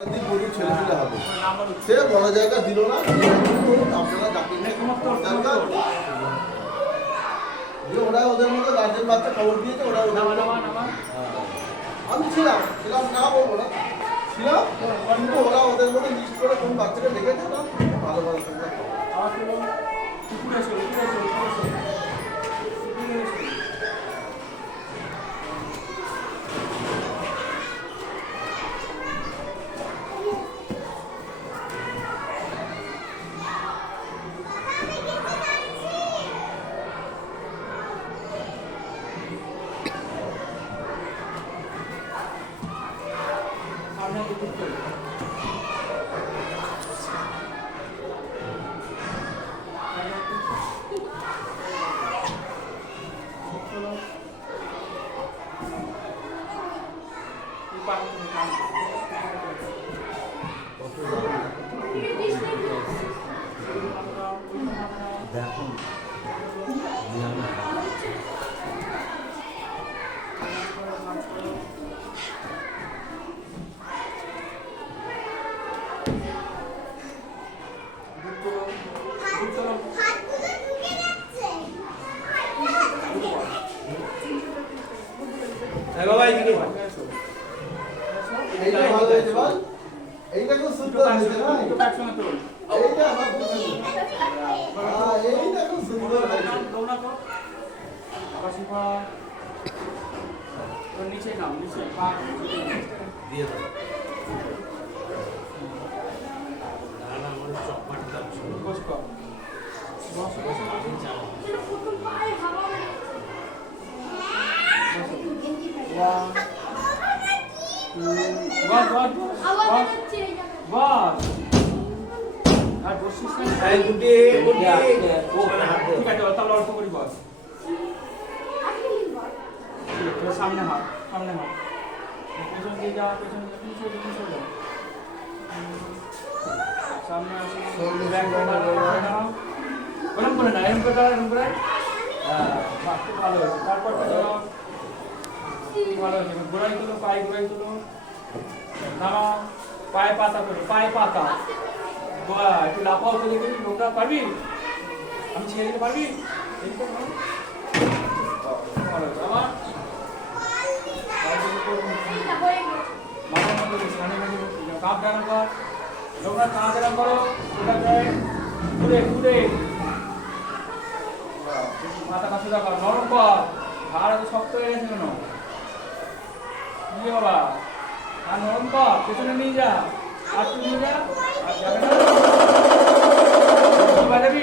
ছেলেপিলে হবে সে বড় জায়গা দিল না আপনারা ওরা ওদের মধ্যে গার্জেন বাচ্চা খবর দিয়েছে ওরা আমি ছিলাম না বলবো না ছিলাম কিন্তু ওরা ওদের মধ্যে লিস্ট করে কোন বাচ্চাকে দেখেছে না ভালো ভালো এইটা খুব সুন্দর হয়েছে না এইটা আমার এইটা খুব সুন্দর হয়েছে নিচে নাম নিচে দিয়ে দাও দাঁড়া আমার চকমাটা বস কর বস বস সামনে হাত সামনে হাত পেছন দিয়ে যাওয়া পেছন সামনে আসো ওরকম করে না এরকম করে দাও এরকম করে খুব ভালো হয়েছে তারপর ভালো হয়েছে ঘোরাই তুলো পায়ে ঘোরাই তুলো নামাও পায়ে পাতা করো পায়ে পাতা একটু লাফাও চলে গেলি নোংরা পারবি আমি ছেড়ে দিতে পারবি ভালো হয়েছে আমার কাপ ডানা কর নোংরা কাপ ডানা করো ঘুরে ঘুরে মাথা কাছে রাখো নরম কর ঘাড় এত শক্ত হয়ে গেছে কেন বাবা আর নরম কর পেছনে নিয়ে যা আর তুই নিয়ে যা আর যাবে না বাজাবি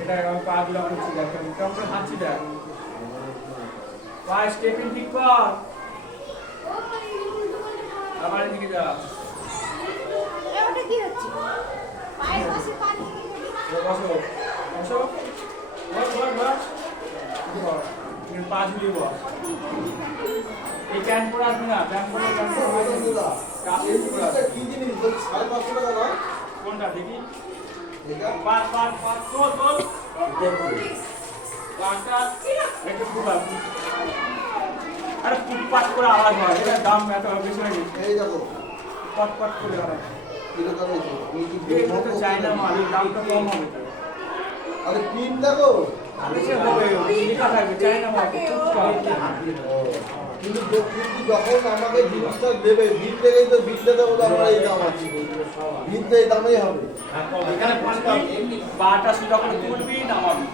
এটা আমি পা দিলাম করছি দেখ কেমন করে হাঁটছি দেখ পা স্টেপিং ঠিক কর আবার এদিকে যা ওটা কি হচ্ছে পায়ের পাশে পা দিয়ে বসো বসো বস বস বস পা ঝুলিয়ে বস এই প্যান্ট পরে আসবে না প্যান্ট পরে কি জিনিস 550 টাকা না কোনটা দেখি এটা পাঁচ তোল পাঁচটা একটু ফুটা আরে ফুটপাট করে আওয়াজ হয় এটা দাম এত বেশি হয়ে গেছে এই দেখো পট করে আওয়াজ কিরকম হয়েছে এটা তো চাইনা মাল দামটা কম হবে তো আরে পিন দেখো বেশি হবে লেখা থাকবে চাইনা মাল কিন্তু যখন আমাকে জিনিসটা দেবে বিল দেখেই তো বিলটা দেবো আমরা এই দাম আছে বিলটা এই দামেই হবে এখানে পাটা সুদা করে তুলবি নামাবি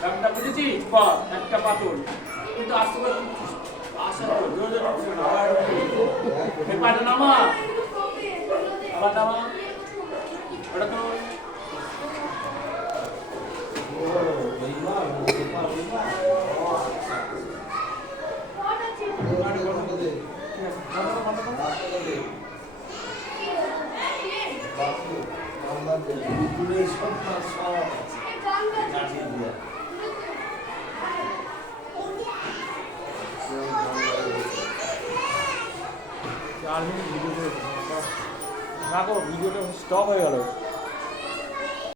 দামটা বুঝেছিস পর একটা পাতল কিন্তু আস্তে করে আশা করো জোর জোর উঠছে না আবার এই পাটা নামা আবার নামা ওটা তো রাখো ভিডিওটা স্টপ হয়ে গেল